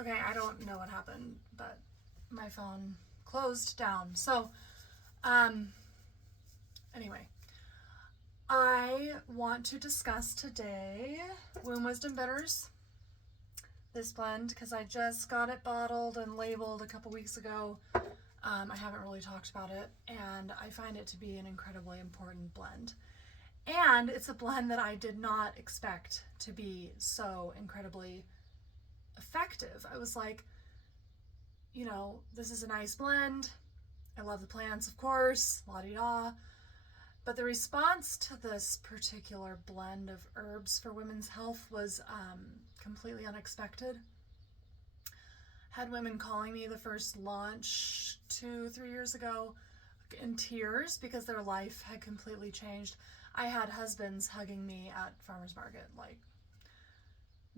Okay, I don't know what happened, but my phone closed down. So, anyway, I want to discuss today Womb Wisdom Bitters, this blend, because I just got it bottled and labeled a couple weeks ago. I haven't really talked about it, and I find it to be an incredibly important blend. And it's a blend that I did not expect to be so incredibly effective. I was like, this is a nice blend. I love the plants, of course, la-di-da. But the response to this particular blend of herbs for women's health was completely unexpected. Had women calling me the first launch 2-3 years ago in tears because their life had completely changed. I had husbands hugging me at farmer's market, like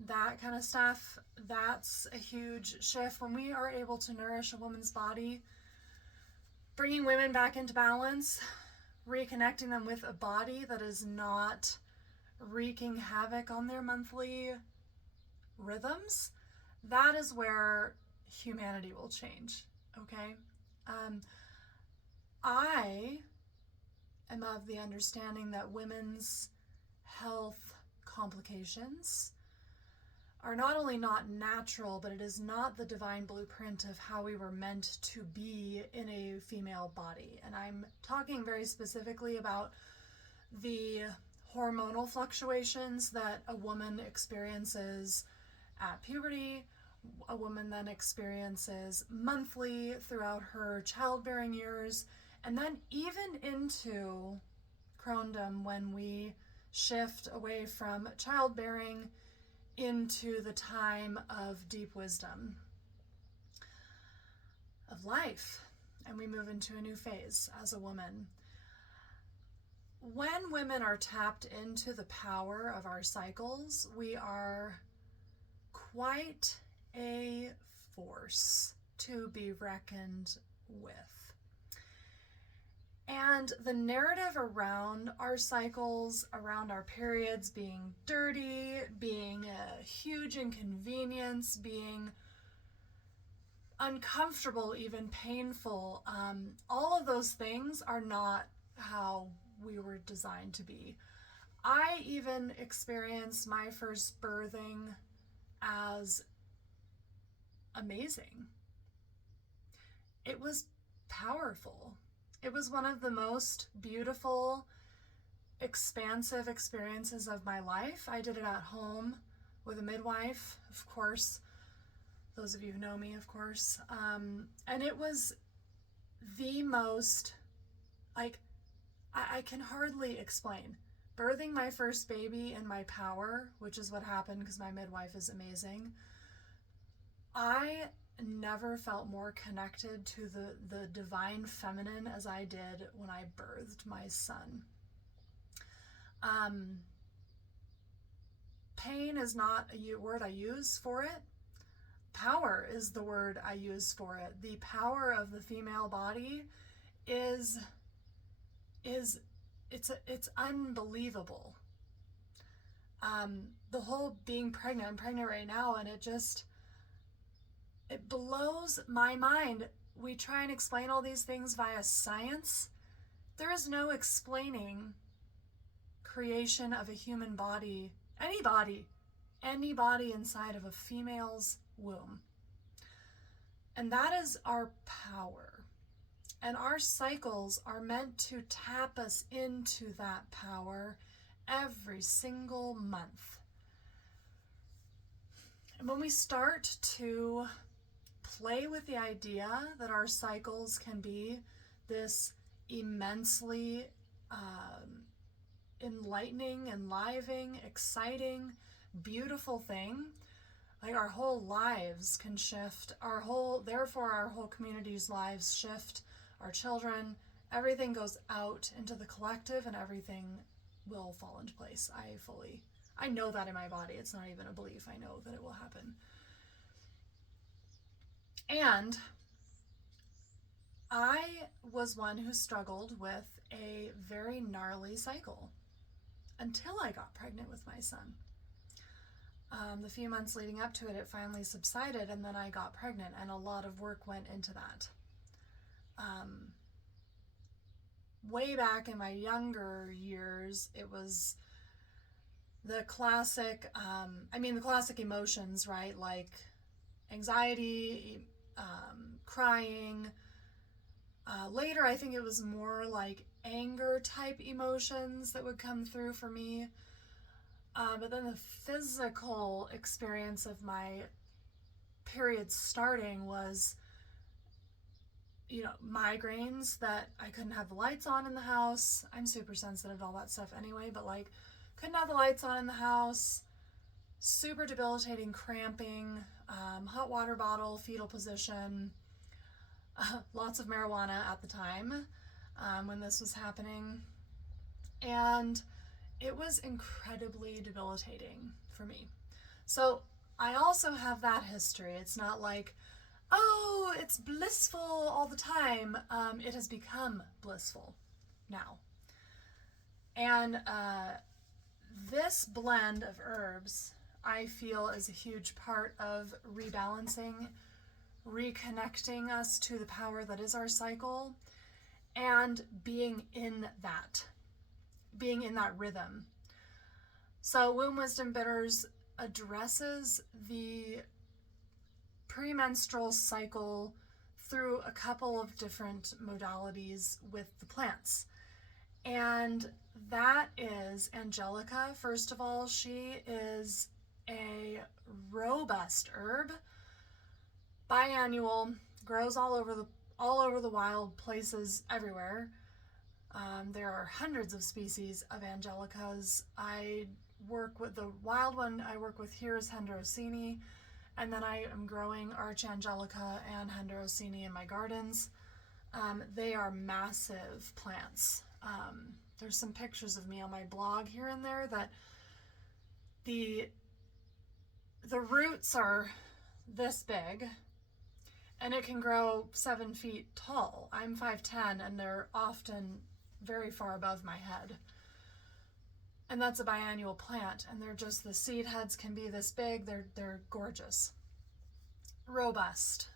that kind of stuff. That's a huge shift. When we are able to nourish a woman's body, bringing women back into balance, reconnecting them with a body that is not wreaking havoc on their monthly rhythms, that is where humanity will change, okay? I am of the understanding that women's health complications are not only not natural, but it is not the divine blueprint of how we were meant to be in a female body. And I'm talking very specifically about the hormonal fluctuations that a woman experiences at puberty, a woman then experiences monthly throughout her childbearing years, and then even into crowndom when we shift away from childbearing into the time of deep wisdom of life, and we move into a new phase as a woman. When women are tapped into the power of our cycles, we are quite a force to be reckoned with. And the narrative around our cycles, around our periods being dirty, being a huge inconvenience, being uncomfortable, even painful, all of those things are not how we were designed to be. I even experienced my first birthing as amazing. It was powerful. It was one of the most beautiful, expansive experiences of my life. I did it at home with a midwife, of course. Those of you who know me, of course. And it was the most, I can hardly explain. Birthing my first baby in my power, which is what happened because my midwife is amazing, I never felt more connected to the divine feminine as I did when I birthed my son. Pain is not a word I use for it. Power is the word I use for it. The power of the female body is it's unbelievable. The whole being pregnant, I'm pregnant right now, and it blows my mind. We try and explain all these things via science. There is no explaining creation of a human body, any body inside of a female's womb. And that is our power. And our cycles are meant to tap us into that power every single month. And when we start to play with the idea that our cycles can be this immensely enlightening, enlivening, exciting, beautiful thing, like our whole lives can shift, therefore our whole community's lives shift, our children, everything goes out into the collective and everything will fall into place. I know that in my body. It's not even a belief. I know that it will happen. And I was one who struggled with a very gnarly cycle until I got pregnant with my son. The few months leading up to it, it finally subsided, and then I got pregnant, and a lot of work went into that. Way back in my younger years, it was the classic, the classic emotions, right? Like anxiety, crying. Later, I think it was more like anger type emotions that would come through for me. But then the physical experience of my period starting was, migraines that I couldn't have the lights on in the house. I'm super sensitive to all that stuff anyway, but like couldn't have the lights on in the house, super debilitating cramping, hot water bottle, fetal position, lots of marijuana at the time when this was happening. And it was incredibly debilitating for me. So I also have that history. It's not like, oh, it's blissful all the time. It has become blissful now. And this blend of herbs, I feel, is a huge part of rebalancing, reconnecting us to the power that is our cycle, and being in that rhythm. So Womb Wisdom Bitters addresses the premenstrual cycle through a couple of different modalities with the plants. And that is Angelica. First of all, she is a robust herb, biannual, grows all over the wild, places everywhere. There are hundreds of species of Angelicas. I work with the wild one I work with here is Henderosini, and then I am growing Archangelica and Henderosini in my gardens. They are massive plants. There's some pictures of me on my blog here and there that the roots are this big, and it can grow 7 feet tall. I'm 5'10", and they're often very far above my head. And that's a biannual plant, and the seed heads can be this big. They're gorgeous. Robust.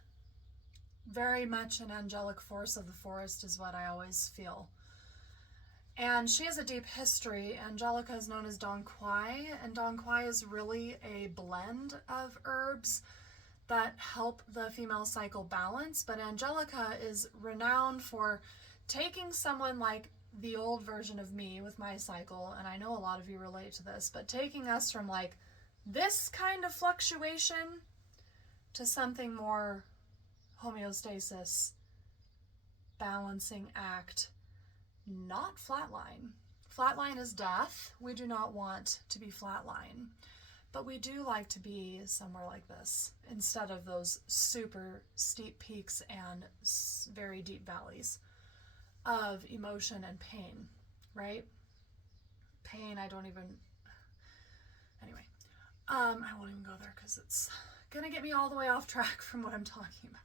Very much an angelic force of the forest is what I always feel. And she has a deep history. Angelica is known as Dong Quai, and Dong Quai is really a blend of herbs that help the female cycle balance. But Angelica is renowned for taking someone like the old version of me with my cycle, and I know a lot of you relate to this, but taking us from like this kind of fluctuation to something more homeostasis, balancing act, not flatline. Flatline is death. We do not want to be flatline, but we do like to be somewhere like this instead of those super steep peaks and very deep valleys of emotion and pain, right? Pain, I won't even go there because it's gonna get me all the way off track from what I'm talking about.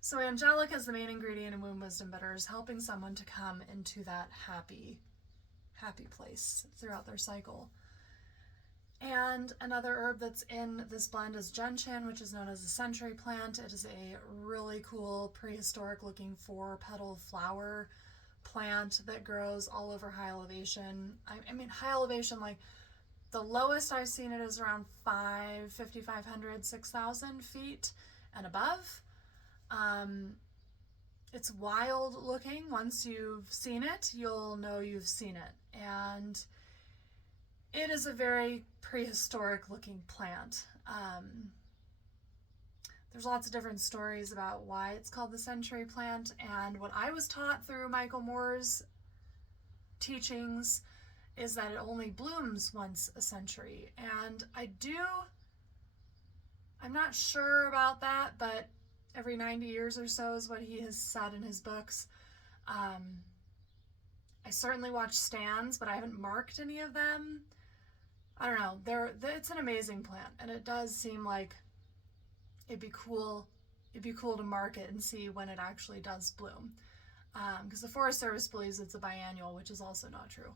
So Angelica is the main ingredient in Womb Wisdom Bitters, helping someone to come into that happy place throughout their cycle. And another herb that's in this blend is gentian, which is known as a century plant. It is a really cool prehistoric looking 4-petal flower plant that grows all over high elevation. I mean high elevation, like the lowest I've seen it is around 5,500, 6,000 feet and above. It's wild looking. Once you've seen it, you'll know you've seen it. And it is a very prehistoric looking plant. There's lots of different stories about why it's called the century plant, and what I was taught through Michael Moore's teachings is that it only blooms once a century. And I'm not sure about that, but every 90 years or so is what he has said in his books. I certainly watch stands, but I haven't marked any of them. I don't know. It's an amazing plant, and it does seem like it'd be cool to mark it and see when it actually does bloom. Because the Forest Service believes it's a biannual, which is also not true.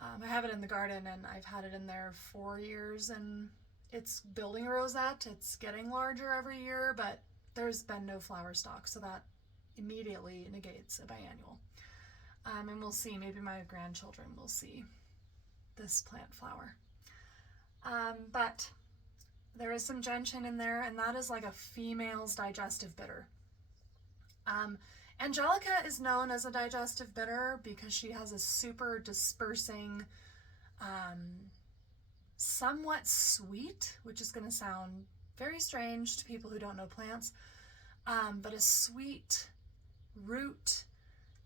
I have it in the garden, and I've had it in there 4 years and It's building a rosette. It's getting larger every year, but there's been no flower stalk, so that immediately negates a biannual. And we'll see, maybe my grandchildren will see this plant flower. But there is some gentian in there, and that is like a female's digestive bitter. Angelica is known as a digestive bitter because she has a super dispersing, somewhat sweet, which is going to sound very strange to people who don't know plants, but a sweet root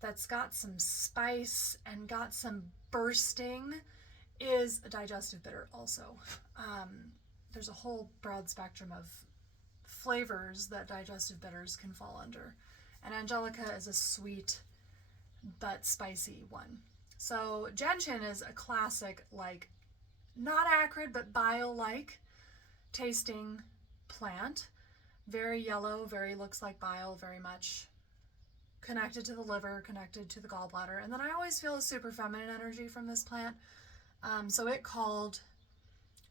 that's got some spice and got some bursting is a digestive bitter also. There's a whole broad spectrum of flavors that digestive bitters can fall under. And angelica is a sweet but spicy one. So gentian is a classic, like, not acrid but bile-like tasting plant. Very yellow, very looks like bile, very much connected to the liver, connected to the gallbladder. And then I always feel a super feminine energy from this plant. So it called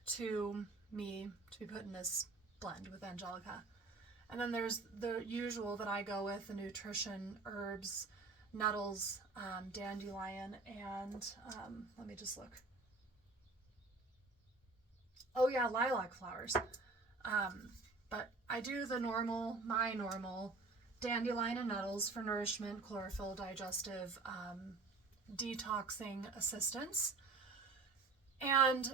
to me to be put in this blend with angelica. And then there's the usual that I go with, the nutrition herbs, nettles, dandelion, and let me just look. Oh yeah, lilac flowers. But I do the normal, my normal dandelion and nettles for nourishment, chlorophyll, digestive, detoxing assistance. And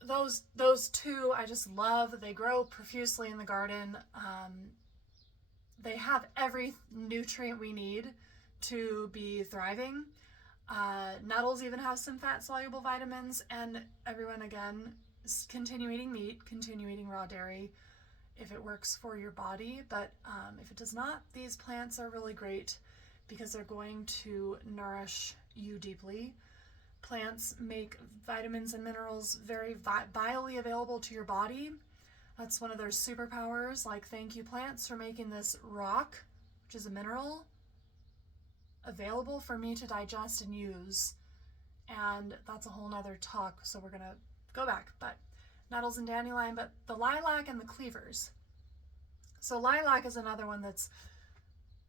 those two I just love. They grow profusely in the garden. They have every nutrient we need to be thriving. Nettles even have some fat-soluble vitamins, and everyone, again, continue eating meat, continue eating raw dairy if it works for your body, but if it does not, these plants are really great because they're going to nourish you deeply. Plants make vitamins and minerals very bilely available to your body. That's one of their superpowers. Like, thank you, plants, for making this rock, which is a mineral, available for me to digest and use. And that's a whole nother talk, so we're gonna go back. But nettles and dandelion, but the lilac and the cleavers. So lilac is another one that's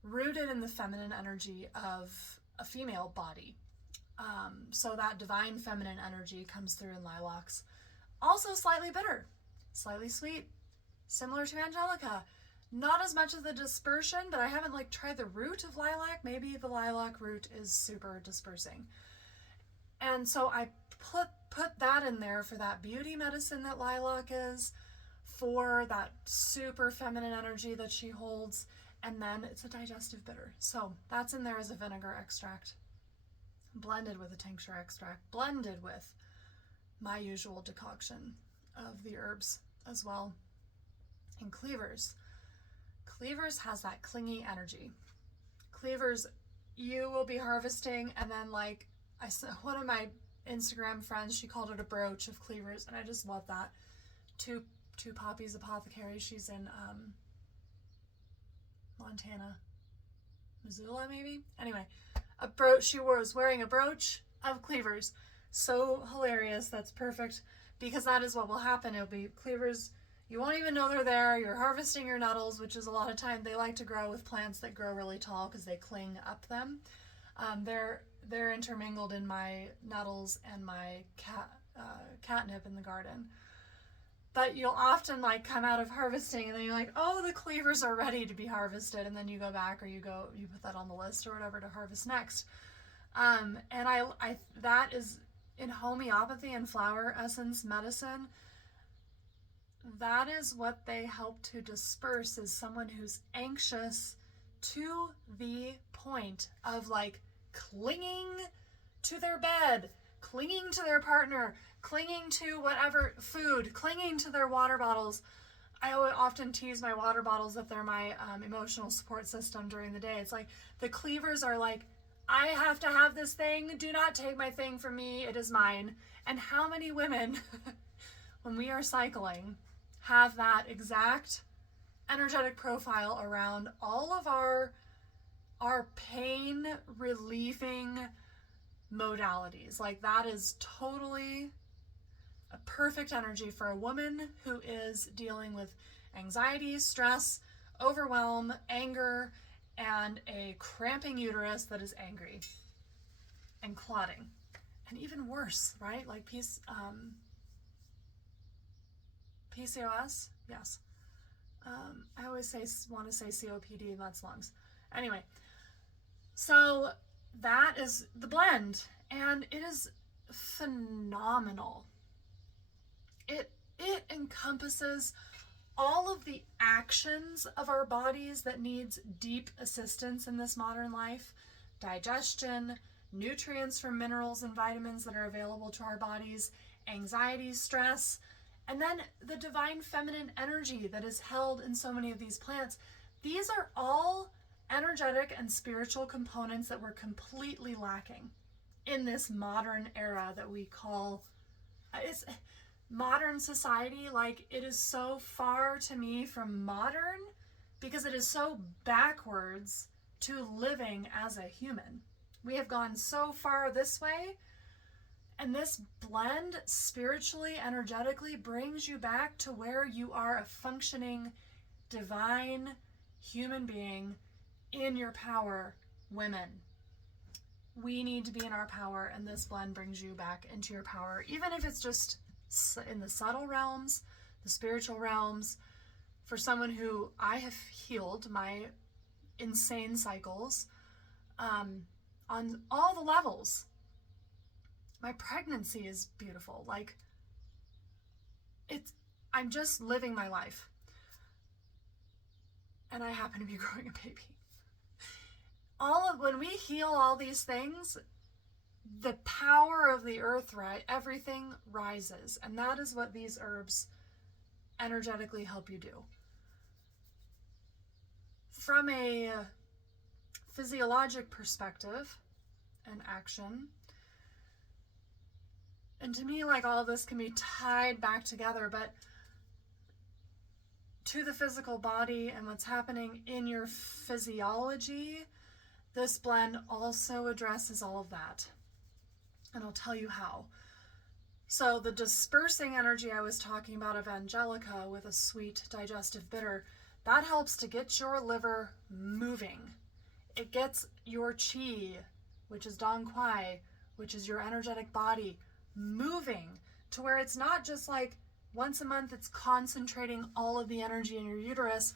rooted in the feminine energy of a female body. So that divine feminine energy comes through in lilacs. Also slightly bitter, slightly sweet, similar to angelica. Not as much of the dispersion, but I haven't tried the root of lilac. Maybe the lilac root is super dispersing. And so I put that in there for that beauty medicine that lilac is, for that super feminine energy that she holds, and then it's a digestive bitter. So that's in there as a vinegar extract, blended with a tincture extract, blended with my usual decoction of the herbs as well. And cleavers. Cleavers has that clingy energy. Cleavers, you will be harvesting, and then one of my Instagram friends, she called it a brooch of cleavers, and I just love that. Two Poppies Apothecary. She's in Montana, Missoula maybe. Anyway, a brooch. She was wearing a brooch of cleavers. So hilarious. That's perfect, because that is what will happen. It'll be cleavers. You won't even know they're there. You're harvesting your nettles, which is a lot of time they like to grow with plants that grow really tall because they cling up them. They're intermingled in my nettles and my catnip in the garden. But you'll often come out of harvesting, and then you're like, oh, the cleavers are ready to be harvested, and then you go back, or you put that on the list or whatever to harvest next. And I that is in homeopathy and flower essence medicine. That is what they help to disperse, is someone who's anxious to the point of clinging to their bed, clinging to their partner, clinging to whatever food, clinging to their water bottles. I often tease my water bottles that they're my emotional support system during the day. It's the cleavers are I have to have this thing. Do not take my thing from me. It is mine. And how many women, when we are cycling, have that exact energetic profile around all of our pain relieving modalities? That is totally A perfect energy for a woman who is dealing with anxiety, stress, overwhelm, anger, and a cramping uterus that is angry and clotting. And even worse, right? Like PCOS? Yes. I always want to say COPD, and that's lungs. Anyway, so that is the blend, and it is phenomenal. It encompasses all of the actions of our bodies that needs deep assistance in this modern life. Digestion, nutrients from minerals and vitamins that are available to our bodies, anxiety, stress, and then the divine feminine energy that is held in so many of these plants. These are all energetic and spiritual components that we're completely lacking in this modern era that we call, it's modern society. Like, it is so far to me from modern because it is so backwards to living as a human. We have gone so far this way, and this blend spiritually, energetically brings you back to where you are a functioning, divine human being in your power, women. We need to be in our power, and this blend brings you back into your power, even if it's just in the subtle realms, the spiritual realms. For someone who I have healed my insane cycles on all the levels. My pregnancy is beautiful. Like, I'm just living my life. And I happen to be growing a baby. When we heal all these things, the power of the earth, right? Everything rises. And that is what these herbs energetically help you do. From a physiologic perspective and action, and to me, like, all of this can be tied back together, but to the physical body and what's happening in your physiology, this blend also addresses all of that. And I'll tell you how. So the dispersing energy I was talking about of angelica with a sweet digestive bitter, that helps to get your liver moving. It gets your qi, which is dong quai, which is your energetic body, moving to where it's not just like once a month it's concentrating all of the energy in your uterus.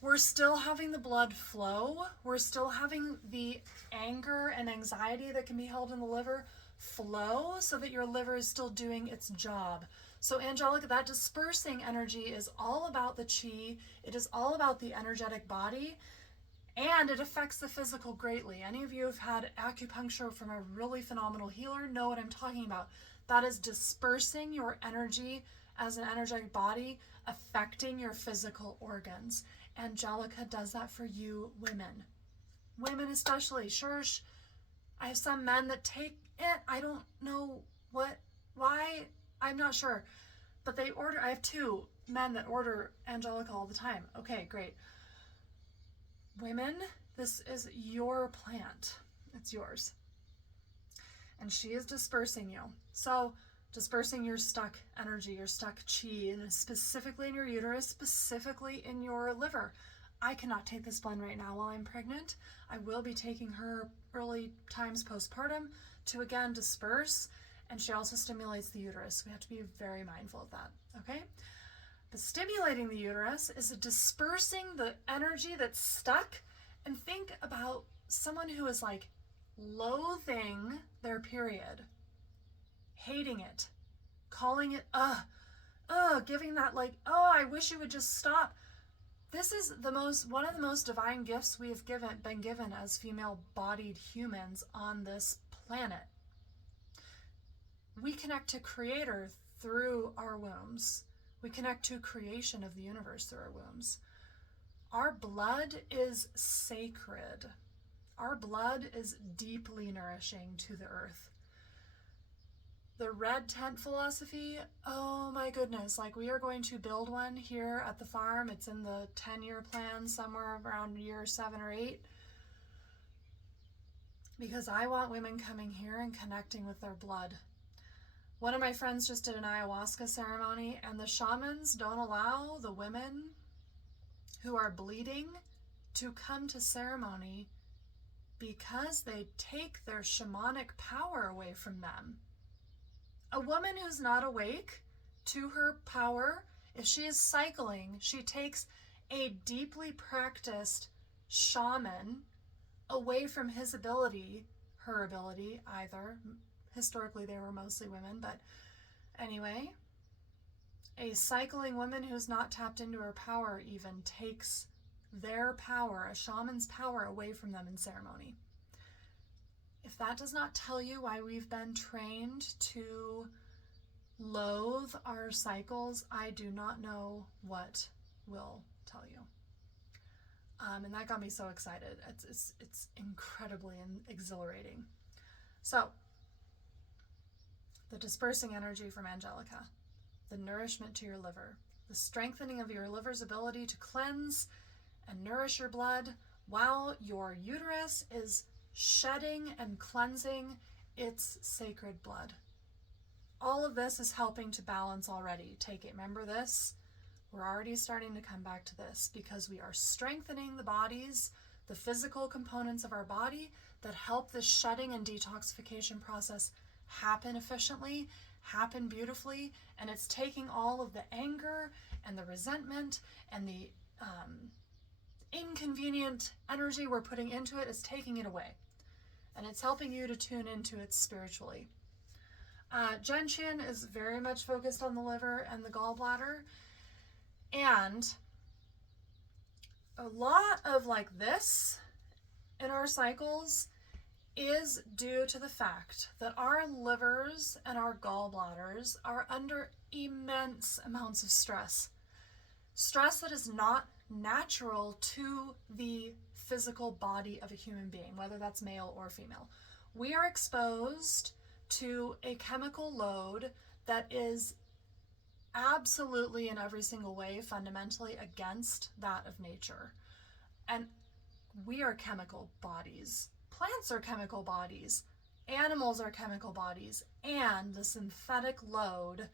We're still having the blood flow. We're still having the anger and anxiety that can be held in the liver flow so that your liver is still doing its job. So angelica, that dispersing energy is all about the qi. It is all about the energetic body, and it affects the physical greatly. Any of you who've had acupuncture from a really phenomenal healer know what I'm talking about. That is dispersing your energy as an energetic body, affecting your physical organs. Angelica does that for you women. Women especially. Sure, I have some men that take it. I don't know why, I'm not sure. But they order, I have 2 men that order angelica all the time. Okay, great. Women, this is your plant. It's yours. And she is dispersing you. So dispersing your stuck energy, your stuck qi, and specifically in your uterus, specifically in your liver. I cannot take this blend right now while I'm pregnant. I will be taking her early times postpartum to again disperse, and she also stimulates the uterus. We have to be very mindful of that, okay? But stimulating the uterus is dispersing the energy that's stuck. And think about someone who is like loathing their period, hating it, calling it, giving that like, I wish you would just stop. This is one of the most divine gifts we have been given as female-bodied humans on this planet. We connect to Creator through our wombs. We connect to creation of the universe through our wombs. Our blood is sacred. Our blood is deeply nourishing to the earth. The red tent philosophy, oh my goodness, like we are going to build one here at the farm. It's in the 10-year plan, somewhere around year 7 or 8. Because I want women coming here and connecting with their blood. One of my friends just did an ayahuasca ceremony, and the shamans don't allow the women who are bleeding to come to ceremony because they take their shamanic power away from them. A woman who's not awake to her power, if she is cycling, she takes a deeply practiced shaman away from his ability, her ability, either. Historically, they were mostly women, but anyway, a cycling woman who's not tapped into her power even takes their power, a shaman's power, away from them in ceremony. If that does not tell you why we've been trained to loathe our cycles, I do not know what will tell you. And that got me so excited. It's incredibly exhilarating. So, the dispersing energy from angelica, the nourishment to your liver, the strengthening of your liver's ability to cleanse and nourish your blood while your uterus is shedding and cleansing its sacred blood. All of this is helping to balance already. Take it. Remember this? We're already starting to come back to this because we are strengthening the bodies, the physical components of our body that help the shedding and detoxification process happen efficiently, happen beautifully, and it's taking all of the anger and the resentment and the inconvenient energy we're putting into it, is taking it away. And it's helping you to tune into it spiritually. Gentian is very much focused on the liver and the gallbladder. And a lot of like this in our cycles is due to the fact that our livers and our gallbladders are under immense amounts of stress. Stress that is not natural to the physical body of a human being, whether that's male or female. We are exposed to a chemical load that is absolutely in every single way fundamentally against that of nature. And we are chemical bodies. Plants are chemical bodies. Animals are chemical bodies. And the synthetic load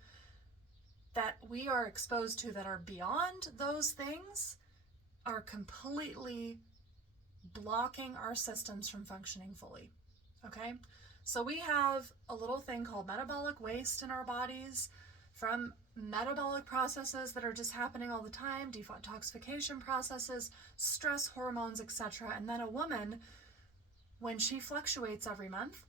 that we are exposed to that are beyond those things are completely blocking our systems from functioning fully. Okay? So we have a little thing called metabolic waste in our bodies from metabolic processes that are just happening all the time, detoxification processes, stress hormones, etc. And then a woman, when she fluctuates every month,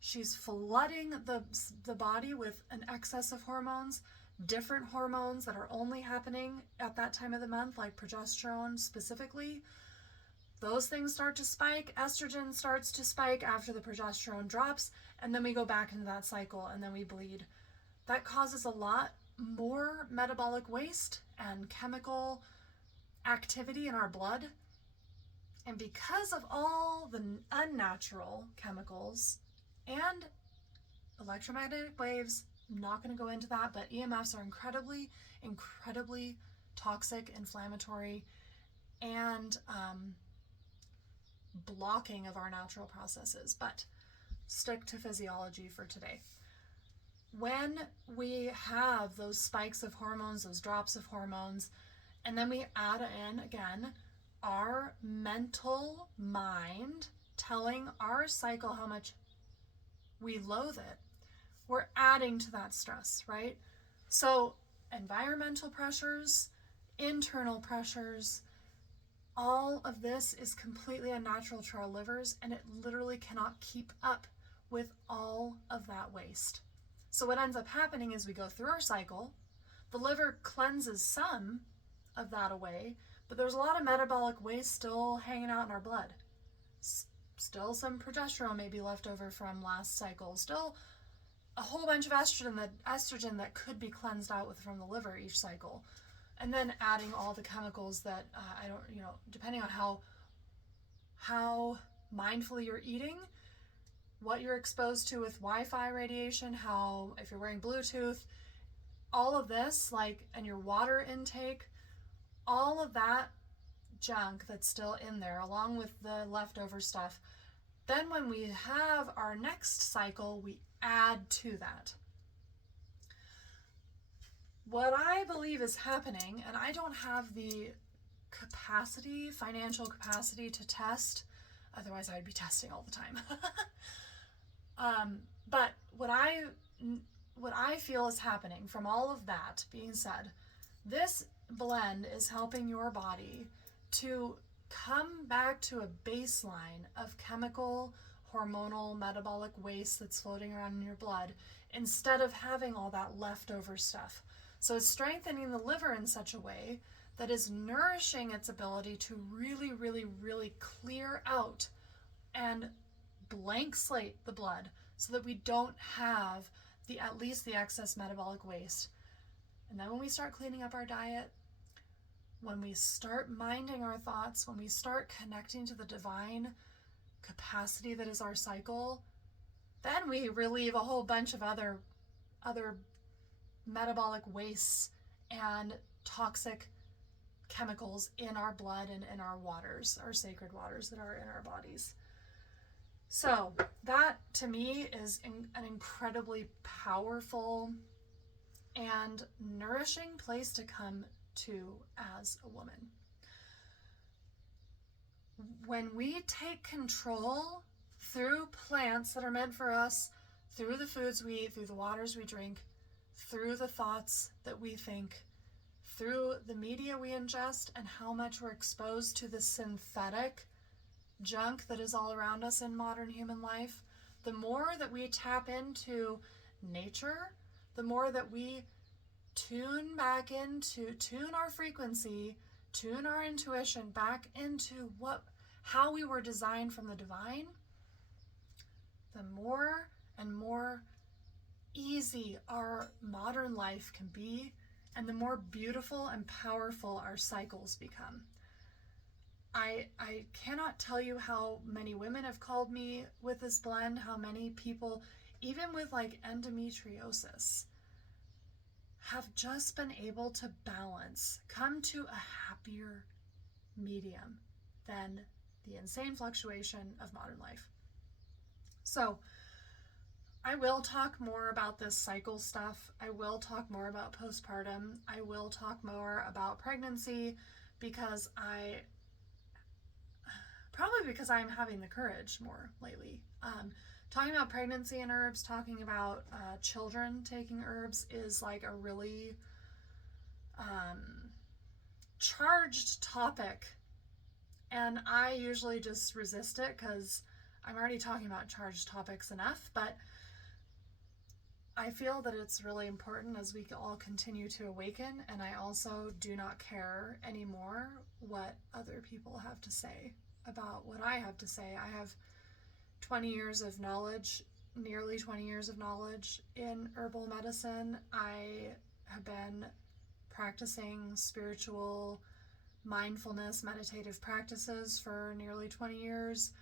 she's flooding the body with an excess of hormones, different hormones that are only happening at that time of the month, like progesterone specifically. Those things start to spike. Estrogen starts to spike after the progesterone drops, and then we go back into that cycle, and then we bleed. That causes a lot more metabolic waste and chemical activity in our blood. And because of all the unnatural chemicals and electromagnetic waves, I'm not going to go into that, but EMFs are incredibly, incredibly toxic, inflammatory, and blocking of our natural processes. But stick to physiology for today. When we have those spikes of hormones, those drops of hormones, and then we add in, again, our mental mind telling our cycle how much we loathe it, we're adding to that stress, right? So environmental pressures, internal pressures, all of this is completely unnatural to our livers, and it literally cannot keep up with all of that waste. So what ends up happening is we go through our cycle, the liver cleanses some of that away, but there's a lot of metabolic waste still hanging out in our blood. Still some progesterone may be left over from last cycle, still a whole bunch of estrogen that could be cleansed out from the liver each cycle. And then adding all the chemicals that depending on how mindfully you're eating, what you're exposed to with Wi-Fi radiation, if you're wearing Bluetooth, all of this, and your water intake, all of that junk that's still in there, along with the leftover stuff. Then when we have our next cycle, we add to that. what I believe is happening, and I don't have the capacity, financial capacity to test, otherwise I'd be testing all the time. But what I feel is happening from all of that being said, this blend is helping your body to come back to a baseline of chemical, hormonal, metabolic waste that's floating around in your blood instead of having all that leftover stuff. So it's strengthening the liver in such a way that is nourishing its ability to really, really, really clear out and blank slate the blood so that we don't have at least the excess metabolic waste. And then when we start cleaning up our diet, when we start minding our thoughts, when we start connecting to the divine capacity that is our cycle, then we relieve a whole bunch of other metabolic wastes and toxic chemicals in our blood and in our waters, our sacred waters that are in our bodies. So that to me is an incredibly powerful and nourishing place to come to as a woman. When we take control through plants that are meant for us, through the foods we eat, through the waters we drink, through the thoughts that we think, through the media we ingest, and how much we're exposed to the synthetic junk that is all around us in modern human life, the more that we tap into nature, the more that we tune our frequency, tune our intuition back into how we were designed from the divine, the more and more easy our modern life can be, and the more beautiful and powerful our cycles become. I cannot tell you how many women have called me with this blend, how many people, even with like endometriosis, have just been able to balance, come to a happier medium than the insane fluctuation of modern life. So I will talk more about this cycle stuff. I will talk more about postpartum. I will talk more about pregnancy because I'm having the courage more lately. Talking about pregnancy and herbs, talking about children taking herbs is like a really charged topic. And I usually just resist it because I'm already talking about charged topics enough. But I feel that it's really important as we all continue to awaken. And I also do not care anymore what other people have to say about what I have to say. I have 20 years of knowledge, nearly 20 years of knowledge in herbal medicine. I have been practicing spiritual mindfulness, meditative practices for nearly 20 years.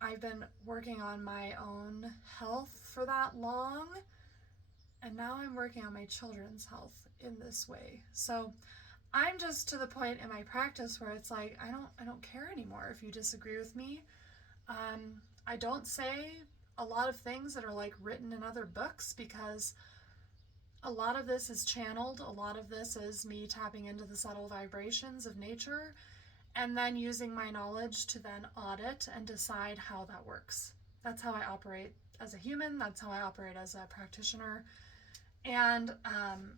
I've been working on my own health for that long, and now I'm working on my children's health in this way. So I'm just to the point in my practice where it's like, I don't care anymore if you disagree with me. I don't say a lot of things that are like written in other books because a lot of this is channeled. A lot of this is me tapping into the subtle vibrations of nature and then using my knowledge to then audit and decide how that works. That's how I operate as a human. That's how I operate as a practitioner. And I'm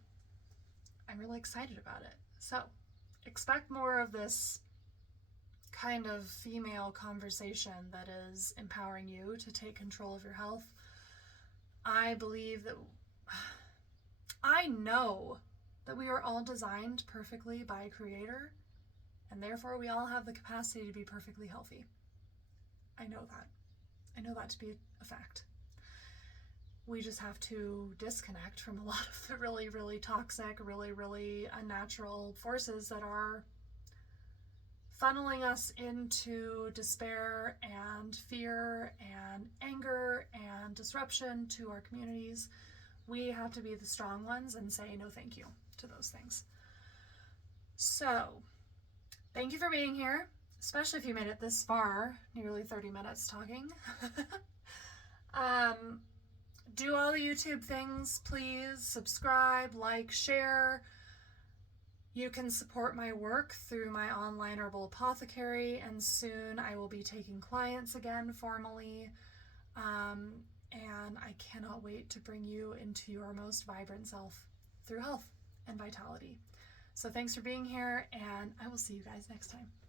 really excited about it. So expect more of this kind of female conversation that is empowering you to take control of your health. I know that we are all designed perfectly by a creator, and therefore we all have the capacity to be perfectly healthy. I know that to be a fact. We just have to disconnect from a lot of the really, really toxic, really, really unnatural forces that are funneling us into despair and fear and anger and disruption to our communities. We have to be the strong ones and say no thank you to those things. So, thank you for being here, especially if you made it this far, nearly 30 minutes talking. do all the YouTube things, please. Subscribe, like, share. You can support my work through my online herbal apothecary, and soon I will be taking clients again formally. And I cannot wait to bring you into your most vibrant self through health and vitality. So thanks for being here, and I will see you guys next time.